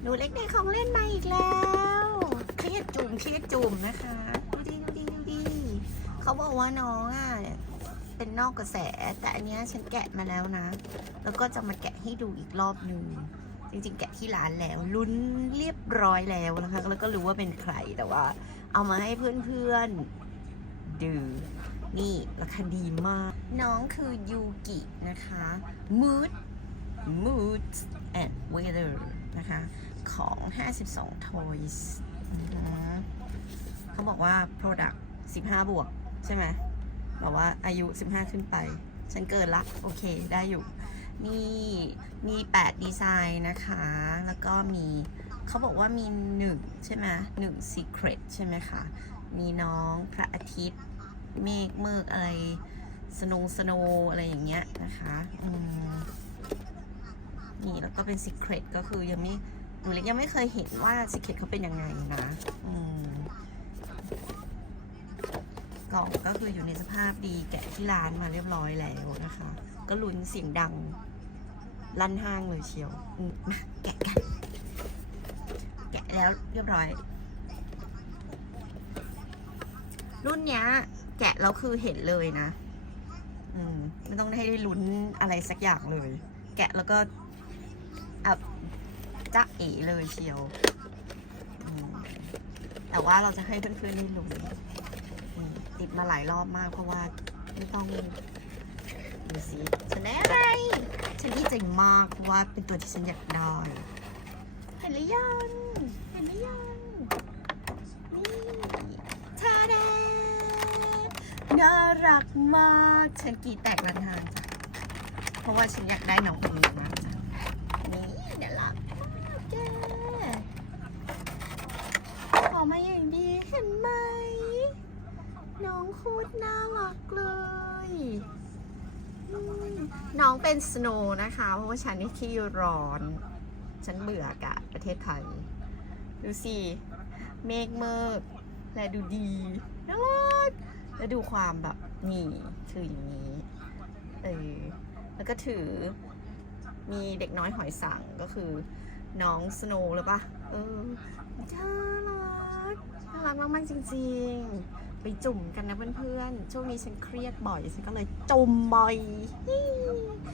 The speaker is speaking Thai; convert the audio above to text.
หนูเล็กได้ของเล่นมาอีกแล้วเครียดจุ่มเครียดจุ่มนะคะ ดูดิดูดิดูดิเขาบอกว่าน้องอะเป็นนอกกระแส แต่อันเนี้ยฉันแกะมาแล้วนะ แล้วก็จะมาแกะให้ดูอีกรอบหนึ่งจริงๆ แกะที่ร้านแล้วลุ้นเรียบร้อยแล้วนะคะ แล้วก็รู้ว่าเป็นใครแต่ว่า เอามาให้เพื่อนๆดูนี่ราคาดีมาก น้องคือยูกินะคะ Mood Mood and Weather นะคะ ของ 52 Toys นะเขาบอกว่า Product 15 บวก ใช่ไหมบอกว่าอายุ 15 ขึ้นไป ฉันเกินละ โอเค ได้อยู่นี่มี 8 ดีไซน์นะคะ แล้วก็มีเขาบอกว่ามี 1 ใช่ไหมหนึ่ง Secret ใช่ไหมคะ มีน้องพระอาทิตย์ เมฆเมือกอะไร สนงสโนอะไรอย่างเงี้ยนะคะ อืม นี่แล้วก็เป็น Secret ก็คือยังไม่หนูเล็กยังไม่เคยเห็นว่า Secret เขาเป็นยังไงนะอืมกล่องก็คืออยู่ในสภาพดีแกะที่ร้านมาเรียบร้อยแล้วนะคะ ก็ลุ้นเสียงดังลั่นห้างเลยเชียวมาแกะกันแกะแล้วเรียบร้อย รุ่นเนี้ย แกะแล้วคือเห็นเลยนะ อืมไม่ต้องให้ได้ลุ้นอะไรสักอย่างเลย แกะแล้วก็ อะจ๊ะเอ๋เลยเชียว แต่ว่าเราจะให้เพื่อนๆได้ลุ้นติดมาหลายรอบมากเพราะว่าไม่ต้องดูสิฉันได้อะไร ฉันดีใจมากเพราะว่าเป็นตัวที่ฉันอยากได้ เห็นหรือยังเห็นหรือยัง นี่ทาแดน่ารักมาก ฉันกีแตกรันทานจ้ะเพราะว่าฉันอยากได้น้องคนนี้มากจ้ะ นี่ารักมากแกออกมาอย่างดีเห็นไหม น้องโคตรน่ารักเลย น้องเป็นสโนว์นะคะ เพราะว่าฉันนี่ขี้ร้อน ฉันเบื่ออากาศประเทศไทย ดูสิ เมฆเมิกและดูดีน่ารักและดูความแบบนี่ถืออย่างนี้ เออ แล้วก็ถือ มีเด็กน้อยหอยสังก็คือน้องสโนว์หรือปะเออน่ารักน่ารักมากๆจริง ๆ ไปจุ่มกันนะเพื่อนๆ ช่วงนี้ฉันเครียดบ่อย ฉันก็เลยจุ่มบ่อยฮิ๊บายบาย